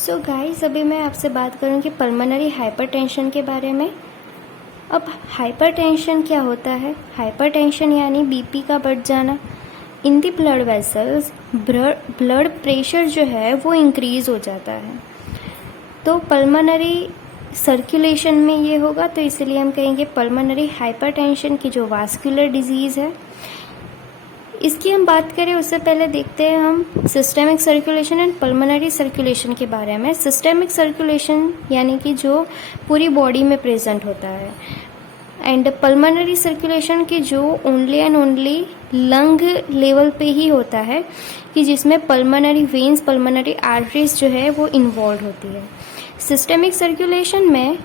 So guys, अभी मैं आपसे बात करूँगी पल्मोनरी हाइपरटेंशन के बारे में। अब हाइपरटेंशन क्या होता है? हाइपरटेंशन यानी बीपी का बढ़ जाना। In the blood vessels blood pressure जो है वो इंक्रीज हो जाता है, तो पल्मोनरी सर्कुलेशन में ये होगा, तो इसलिए हम कहेंगे पल्मोनरी हाइपरटेंशन की जो वास्कुलर डिजीज़ है। इसकी हम बात करें उससे पहले देखते हैं हम systemic circulation and pulmonary circulation के बारे में। सिस्टेमिक सर्कुलेशन यानी कि जो पूरी बॉडी में प्रेजेंट होता है, एंड पल्मोनरी सर्कुलेशन की जो only and only lung level पे ही होता है, कि जिसमें पल्मोनरी वेन्स, पल्मोनरी आर्टरीज जो है वो इन्वॉल्व होती है। सिस्टेमिक सर्कुलेशन में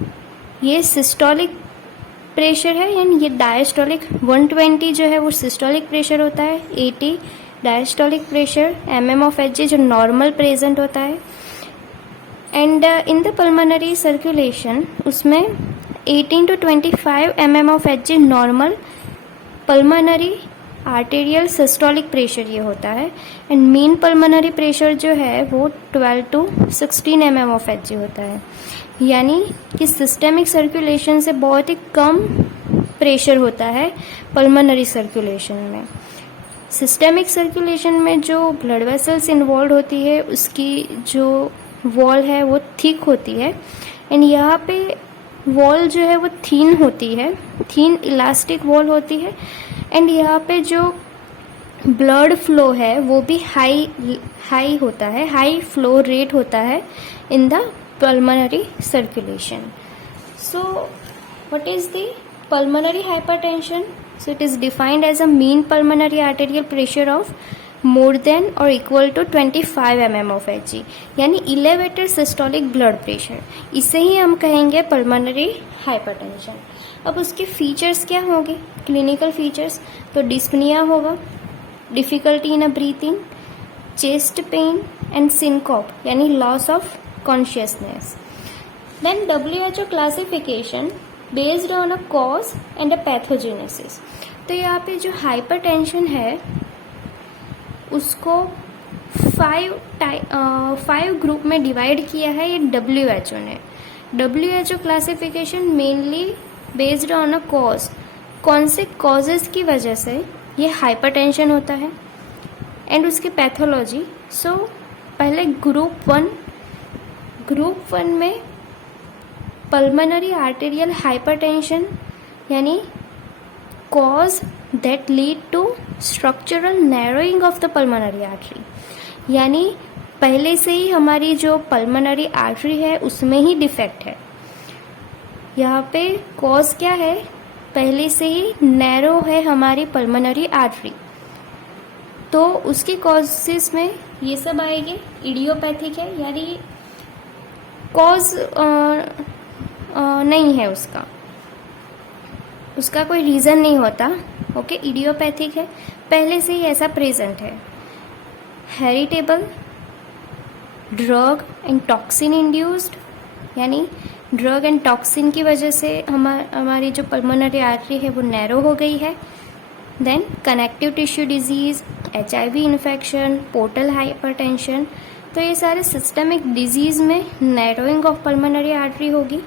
ये सिस्टोलिक प्रेशर है, यानी ये डायस्टोलिक 120 जो है वो सिस्टोलिक प्रेशर होता है, 80 diastolic pressure mm of Hg जो नॉर्मल प्रेजेंट होता है। And in the pulmonary circulation उसमें 18 to 25 mm of Hg normal pulmonary arterial systolic pressure ये होता है, एंड मीन पल्मोनरी प्रेशर जो है वो 12 to 16 mm ऑफ Hg होता है। यानी कि सिस्टेमिक सर्कुलेशन से बहुत ही कम प्रेशर होता है पल्मोनरी सर्कुलेशन में। सिस्टेमिक सर्कुलेशन में जो ब्लड वेसल्स इन्वॉल्व होती है उसकी जो वॉल है वो थिक होती है, एंड यहाँ पे वॉल जो है वो थीन होती है, थीन इलास्टिक वॉल होती है, एंड यहाँ पे जो ब्लड फ्लो है वो भी हाई होता है, हाई फ्लो रेट होता है in the pulmonary circulation. So what is the pulmonary hypertension? So it is defined as a mean pulmonary arterial pressure of more than or equal to 25 mm of Hg, यानी elevated systolic blood pressure, इसे ही हम कहेंगे pulmonary hypertension। अब उसके features क्या होंगे? Clinical features तो dyspnoea होगा, difficulty in a breathing, chest pain and syncope यानी loss of consciousness. Then WHO classification based on a cause and a pathogenesis. तो यहाँ पे जो हाइपरटेंशन है उसको 5 ग्रुप में डिवाइड किया है ये WHO ने। WHO classification mainly based on a cause, कौन से कॉजेज की वजह से ये हाइपरटेंशन होता है, एंड उसकी पैथोलॉजी। सो पहले ग्रुप 1 में पल्मोनरी आर्टेरियल हाइपरटेंशन यानी cause that lead to structural narrowing of the pulmonary artery, यानी पहले से ही हमारी जो पल्मोनरी आर्टरी है उसमें ही डिफेक्ट है। यहाँ पे कॉज क्या है? पहले से ही नैरो है हमारी पल्मोनरी आर्टरी, तो उसकी कॉजेस में ये सब आएंगे। इडियोपैथिक है यानी कॉज नहीं है, उसका कोई रीज़न नहीं होता। ओके, इडियोपैथिक है, पहले से ही ऐसा प्रेजेंट है। Heritable, drug and toxin induced, यानी ड्रग एंड टॉक्सिन की वजह से हमारी जो पल्मोनरी आर्टरी है वो नैरो हो गई है। Then connective tissue disease, HIV infection, portal hypertension, तो ये सारे सिस्टमिक डिजीज़ में नैरोइंग ऑफ पल्मोनरी आर्टरी होगी।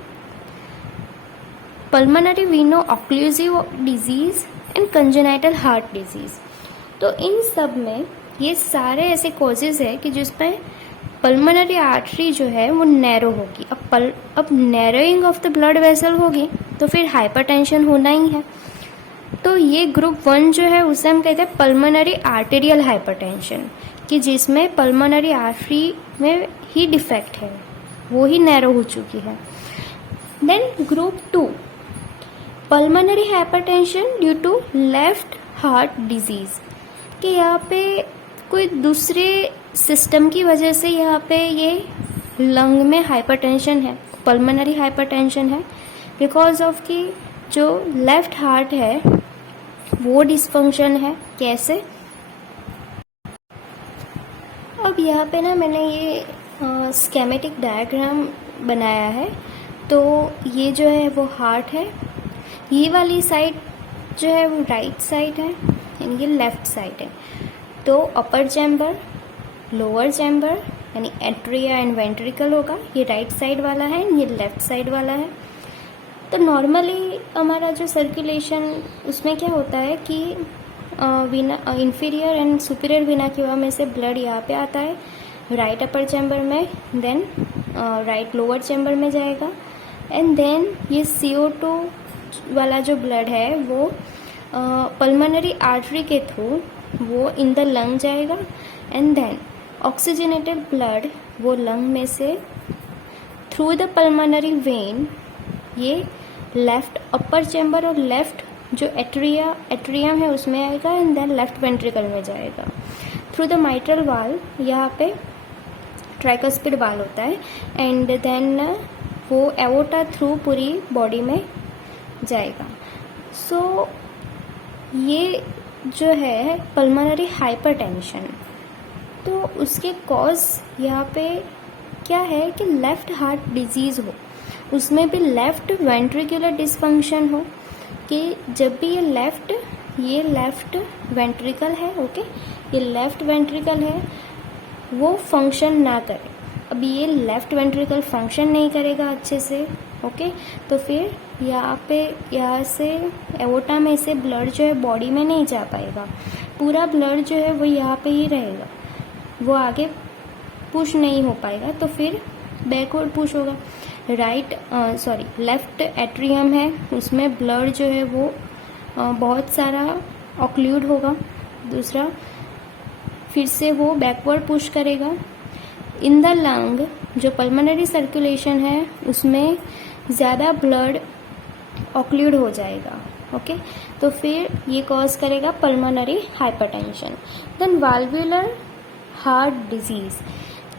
Pulmonary veno occlusive disease and congenital heart disease, तो इन सब में ये सारे ऐसे कॉजेज़ है कि जिसमें पल्मोनरी आर्टरी जो है वो नैरो होगी। अब narrowing of the blood vessel होगी तो फिर हाइपरटेंशन होना ही है। तो ये ग्रुप 1 जो है उसे हम कहते हैं पल्मोनरी आर्टेरियल हाइपरटेंशन, कि जिसमें पल्मोनरी आर्टरी में ही डिफेक्ट है, वो ही नैरो हो चुकी है। Then group 2 pulmonary hypertension due to left heart disease, कि यहाँ पे कोई दूसरे सिस्टम की वजह से यहाँ पे ये लंग में हाइपरटेंशन है, पल्मोनरी हाइपरटेंशन है, बिकॉज ऑफ कि जो लेफ्ट हार्ट है वो डिसफंक्शन है। कैसे? अब यहाँ पे ना मैंने ये स्केमेटिक डायग्राम बनाया है। तो ये जो है वो हार्ट है, ये वाली साइड जो है वो राइट साइड है, यानी ये लेफ्ट साइड है। तो अपर चैम्बर, लोअर चैम्बर यानी एट्रिया एंड वेंट्रिकल होगा। ये राइट साइड वाला है, ये लेफ्ट साइड वाला है। तो नॉर्मली हमारा जो सर्कुलेशन उसमें क्या होता है कि Veena inferior and superior Veena केवा में से ब्लड यहाँ पे आता है राइट अपर चैम्बर में, देन राइट लोअर चैम्बर में जाएगा, एंड देन ये CO2 वाला जो ब्लड है वो पल्मोनरी आर्टरी के थ्रू वो इन द लंग जाएगा, एंड देन ऑक्सीजनेटेड ब्लड वो लंग में से थ्रू द पल्मोनरी वेन ये लेफ्ट अपर चैम्बर और लेफ्ट जो एट्रियम है उसमें आएगा, एंड देन लेफ्ट वेंट्रिकल में जाएगा थ्रू द माइट्रल वाल्व। यहाँ पे ट्राइकस्पिड वाल्व होता है, एंड देन वो एवोटा थ्रू पूरी बॉडी में जाएगा। सो ये जो है पल्मोनरी हाइपरटेंशन, तो उसके कॉज यहाँ पे क्या है कि लेफ्ट हार्ट डिजीज़ हो, उसमें भी लेफ्ट वेंट्रिकुलर डिस्फंक्शन हो, कि जब भी ये लेफ्ट वेंट्रिकल है, ओके, ये लेफ्ट वेंट्रिकल है वो फंक्शन ना करे। अब ये लेफ्ट वेंट्रिकल फंक्शन नहीं करेगा अच्छे से, ओके, तो फिर यहाँ से एवोटा में से ब्लड जो है बॉडी में नहीं जा पाएगा, पूरा ब्लड जो है वो यहाँ पे ही रहेगा, वो आगे पुश नहीं हो पाएगा, तो फिर बैकवर्ड पुश होगा। लेफ्ट एट्रियम है उसमें ब्लड जो है वो बहुत सारा ऑक्लूड होगा, दूसरा फिर से वो बैकवर्ड पुश करेगा। इन द लंग जो पल्मोनरी सर्कुलेशन है उसमें ज़्यादा ब्लड ऑक्लूड हो जाएगा, ओके, तो फिर ये कॉज करेगा pulmonary hypertension. Then valvular heart disease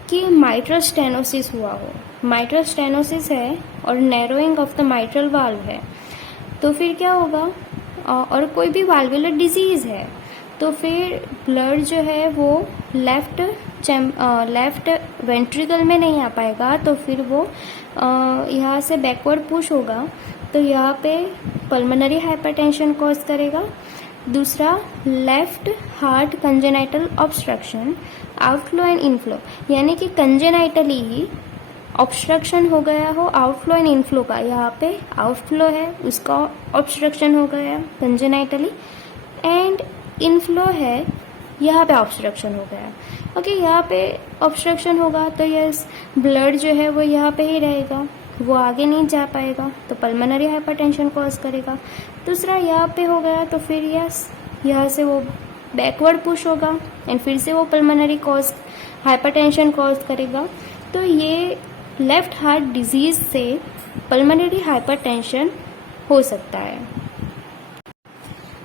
कि माइट्रल स्टेनोसिस हुआ हो, माइट्रल स्टेनोसिस है और narrowing of the mitral valve है, तो फिर क्या होगा, और कोई भी वाल्वुलर डिजीज़ है तो फिर ब्लड जो है वो लेफ्ट वेंट्रिकल में नहीं आ पाएगा, तो फिर वो यहाँ से बैकवर्ड पुश होगा, तो यहाँ पे पल्मोनरी हाइपरटेंशन कॉज करेगा। दूसरा left heart congenital obstruction, outflow and inflow, यानी कि कंजेनाइटली ही ऑब्स्ट्रक्शन हो गया हो आउटफ्लो एंड इनफ्लो का, यहाँ पे आउटफ्लो है उसका ऑब्स्ट्रक्शन हो गया कंजेनाइटली, एंड इनफ्लो है यहाँ पे ऑब्स्ट्रक्शन हो गया, ओके, यहाँ पे ऑब्स्ट्रक्शन होगा तो यस ब्लड जो है वो यहाँ पे ही रहेगा, वो आगे नहीं जा पाएगा, तो पल्मोनरी हाइपरटेंशन कॉज करेगा। दूसरा यहाँ पे हो गया तो फिर यस यहाँ से वो बैकवर्ड पुश होगा एंड फिर से वो पल्मोनरी कॉज हाइपरटेंशन कॉज करेगा। तो ये लेफ्ट हार्ट डिजीज से पल्मोनरी हाइपरटेंशन हो सकता है।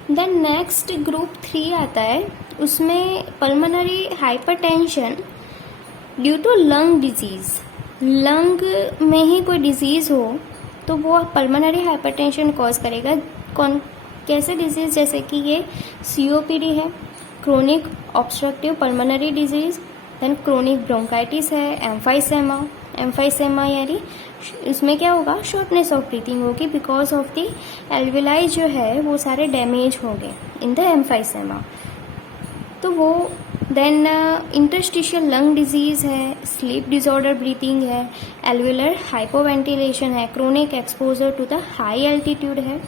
देन नेक्स्ट ग्रुप 3 आता है, उसमें pulmonary hypertension due to lung disease, lung में ही कोई डिजीज़ हो तो वो पल्मोनरी हाइपरटेंशन कॉज करेगा। कौन कैसे डिजीज़, जैसे कि ये COPD है, chronic obstructive pulmonary disease, then chronic bronchitis है, एम्फाइसेमा यानी इसमें क्या होगा, शॉर्टनेस ऑफ ब्रीथिंग होगी बिकॉज ऑफ द एल्वेलाई जो है वो सारे डैमेज होंगे इन द एम्फाइसेमा, तो वो देन इंटरस्टिशियल लंग डिजीज़ है, स्लीप डिसऑर्डर ब्रीथिंग है, एल्वेलर हाइपोवेंटिलेशन है, chronic exposure to the high altitude है,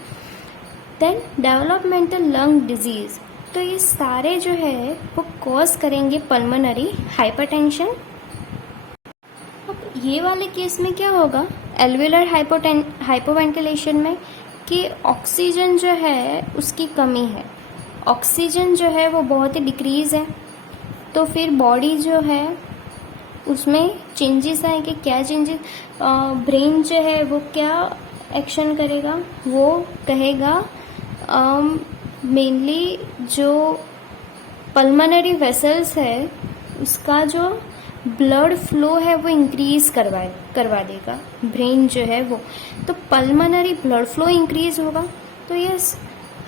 देन डेवलपमेंटल लंग डिजीज़। तो ये सारे जो है वो कॉज करेंगे पल्मोनरी हाइपरटेंशन। अब ये वाले केस में क्या होगा, एल्वेलर हाइपोवेंटिलेशन में कि ऑक्सीजन जो है उसकी कमी है, ऑक्सीजन जो है वो बहुत ही डिक्रीज है, तो फिर बॉडी जो है उसमें चेंजेस आएंगे। क्या चेंजेस, ब्रेन जो है वो क्या एक्शन करेगा, वो कहेगा मेनली जो पल्मोनरी वेसल्स है उसका जो ब्लड फ्लो है वो इंक्रीज करवा देगा ब्रेन जो है वो, तो पल्मोनरी ब्लड फ्लो इंक्रीज होगा, तो ये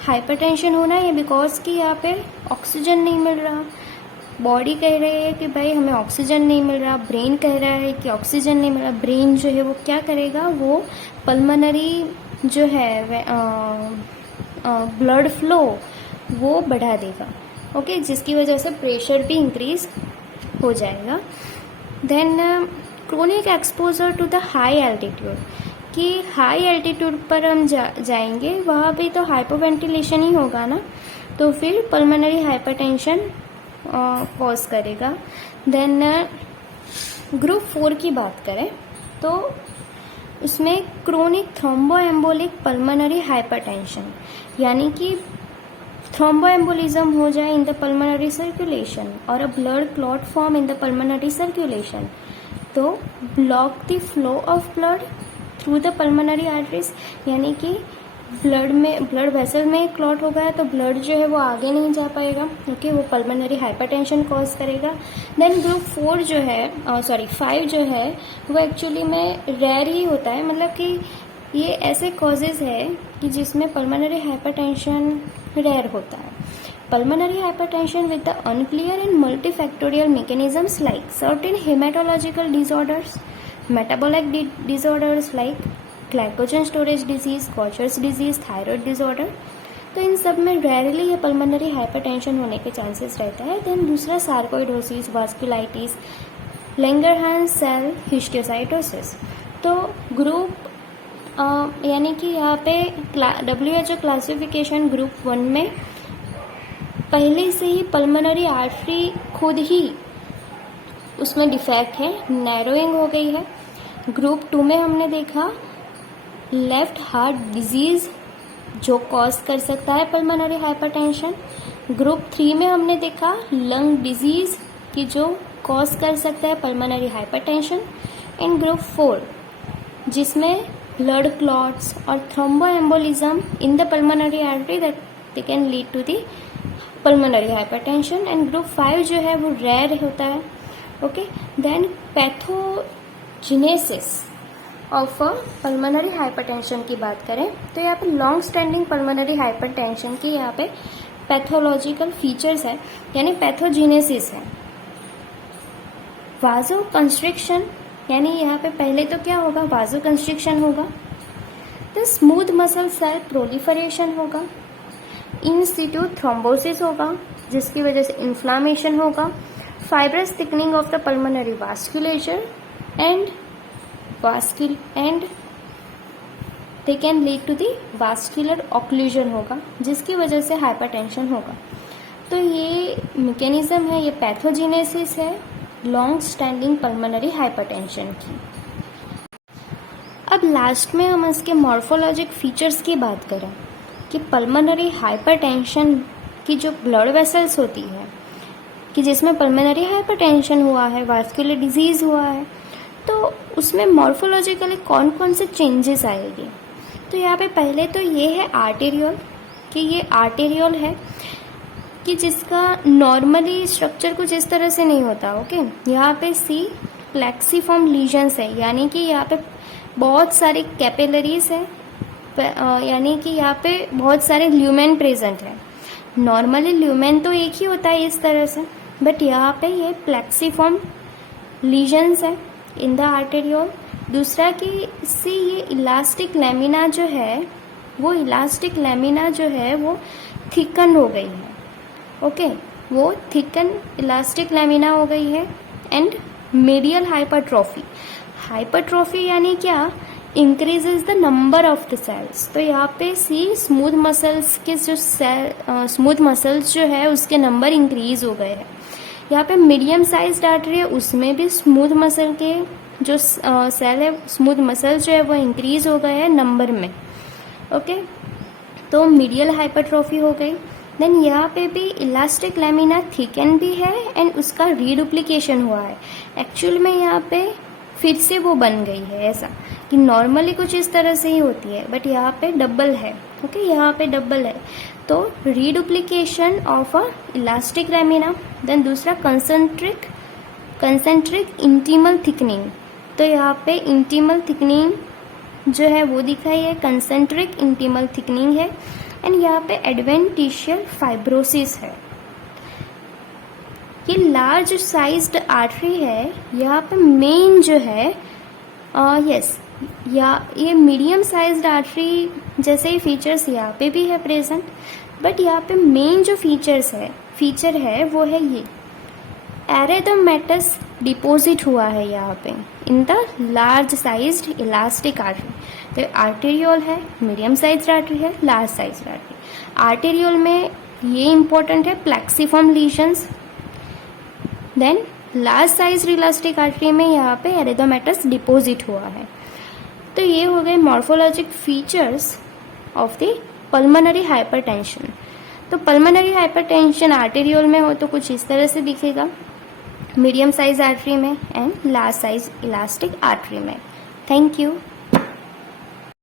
हाइपरटेंशन होना है बिकॉज कि यहाँ पे ऑक्सीजन नहीं मिल रहा, बॉडी कह रही है कि भाई हमें ऑक्सीजन नहीं मिल रहा, ब्रेन कह रहा है कि ऑक्सीजन नहीं मिल रहा, ब्रेन जो है वो क्या करेगा, वो पल्मोनरी जो है ब्लड फ्लो वो बढ़ा देगा, ओके, जिसकी वजह से प्रेशर भी इंक्रीज हो जाएगा। Then chronic exposure to the high altitude, कि हाई एल्टीट्यूड पर हम जाएंगे, वहाँ भी तो हाइपोवेंटिलेशन ही होगा ना, तो फिर पल्मोनरी हाइपरटेंशन कॉज करेगा। देन ग्रुप 4 की बात करें तो उसमें क्रोनिक थ्रोम्बोएम्बोलिक पल्मोनरी हाइपरटेंशन, यानी कि थ्रोम्बोएम्बोलिज्म हो जाए इन द पल्मोनरी सर्कुलेशन और a blood clot form in the pulmonary circulation, तो block the flow of blood through the pulmonary arteries, यानी कि ब्लड वेसल में क्लॉट हो गया तो ब्लड जो है वो आगे नहीं जा पाएगा, क्योंकि वो पल्मोनरी हाइपरटेंशन कॉज करेगा। देन ग्रुप 4 जो है 5 जो है वो एक्चुअली में रेयर ही होता है, मतलब कि ये ऐसे कॉजेज है कि जिसमें पल्मोनरी हाइपरटेंशन रेयर होता है। Pulmonary hypertension with the unclear and multifactorial mechanisms like certain hematological disorders, metabolic disorders like glycogen storage disease, Gaucher's disease, thyroid disorder, तो इन सब में रेयरली ये पल्मोनरी हाइपरटेंशन होने के चांसेस रहता है। देन दूसरा sarcoidosis, vasculitis, Langerhans cell histiocytosis. तो ग्रुप यानी कि यहाँ पे WHO क्लासिफिकेशन ग्रुप 1 में पहले से ही पल्मोनरी आर्टरी खुद ही उसमें डिफेक्ट है, नैरोइंग हो गई है। ग्रुप 2 में हमने देखा लेफ्ट हार्ट डिजीज जो कॉज कर सकता है पल्मोनरी हाइपरटेंशन। ग्रुप 3 में हमने देखा लंग डिजीज की जो कॉज कर सकता है पल्मोनरी हाइपरटेंशन। इन ग्रुप 4 जिसमें ब्लड क्लॉट्स और thromboembolism in the pulmonary artery that they can lead to the pulmonary hypertension. And group 5 जो है वो रेयर होता है। Okay, then pathogenesis of pulmonary hypertension की बात करें तो यहाँ पे लॉन्ग स्टैंडिंग पल्मोनरी हाइपरटेंशन की यहाँ पे पैथोलॉजिकल फीचर्स है, यानी पैथोजिनेसिस है। वाजो कंस्ट्रिक्शन, यानी यहाँ पे पहले तो क्या होगा, वाजो कंस्ट्रिक्शन होगा, तो स्मूथ मसल सेल प्रोलिफरेशन होगा, इन सिटू थ्रोम्बोसिस होगा जिसकी वजह से इन्फ्लामेशन होगा, fibrous thickening of the pulmonary vasculature and they can lead to the vascular occlusion होगा जिसकी वजह से हाइपरटेंशन होगा। तो ये मैकेनिज्म है, ये पैथोजिनेसिस है लॉन्ग स्टैंडिंग पल्मोनरी हाइपरटेंशन की। अब लास्ट में हम इसके मॉर्फोलॉजिक फीचर्स की बात करें कि पल्मोनरी हाइपरटेंशन की जो ब्लड वेसल्स होती है कि जिसमें पल्मोनरी हाइपरटेंशन हुआ है, वास्कुलर डिजीज हुआ है, तो उसमें मॉर्फोलॉजिकली कौन कौन से चेंजेस आएंगे। तो यहाँ पे पहले तो ये है आर्टेरियोल, कि ये आर्टेरियोल है कि जिसका नॉर्मली स्ट्रक्चर कुछ इस तरह से नहीं होता। ओके, यहाँ पे सी प्लेक्सीफॉर्म लीजन्स है, यानी कि यहाँ पे बहुत सारे कैपिलरीज है, यानी कि यहाँ पे बहुत सारे ल्यूमेन प्रेजेंट है। नॉर्मली ल्यूमेन तो एक ही होता है इस तरह से, बट यहाँ पे ये प्लेक्सीफॉर्म लीजन्स है इन द आर्टेरियोल। दूसरा कि इससे ये इलास्टिक लैमिना जो है वो थिकन हो गई है। ओके, वो थिकन इलास्टिक लैमिना हो गई है। एंड मीडियल हाइपरट्रॉफी यानी क्या, increases the number of the cells. तो यहाँ पे सी स्मूथ मसल्स के जो स्मूथ मसल्स जो है उसके नंबर इंक्रीज हो गए हैं। यहाँ पे मीडियम साइज्ड आर्टरी है, उसमें भी स्मूथ मसल के जो सेल है, स्मूथ मसल जो है वो इंक्रीज हो गए हैं नंबर में। ओके, तो मीडियल हाइपरट्रॉफी हो गई। देन यहाँ पे भी इलास्टिक लैमिना थिकन भी है एंड उसका रीडुप्लीकेशन हुआ है। एक्चुअल में यहाँ पे फिर से वो बन गई है, ऐसा कि नॉर्मली कुछ इस तरह से ही होती है, बट यहाँ पे डबल है। ओके, यहाँ पे डबल है, तो reduplication of a elastic lamina. Then दूसरा कंसेंट्रिक इंटीमल थिकनिंग, तो यहाँ पे इंटीमल थिकनिंग जो है वो दिखाई है, कंसेंट्रिक इंटीमल थिकनिंग है। एंड यहाँ पे एडवेंटिशियल फाइब्रोसिस है। ये लार्ज साइज्ड आर्टरी है, यहाँ पे मेन जो है ये मीडियम साइज्ड आर्टरी जैसे ही फीचर्स यहाँ पे भी है प्रेजेंट, बट यहाँ पे मेन जो फीचर है वो है ये एरेथोमेटस डिपॉजिट हुआ है यहाँ पे in the large sized elastic artery. तो आर्टेरियोल है, मीडियम साइज आर्टरी है, लार्ज साइज आर्टरी। आर्टेरियोल में ये इंपॉर्टेंट है plexiform lesions. Then large size elastic artery में यहाँ पे एरेथोमेटस डिपॉजिट हुआ है। तो ये हो गए morphologic features of the pulmonary hypertension. तो पल्मोनरी हाइपरटेंशन आर्टेरियोल में हो तो कुछ इस तरह से दिखेगा, मीडियम साइज आर्टरी में and large size elastic artery में। Thank you.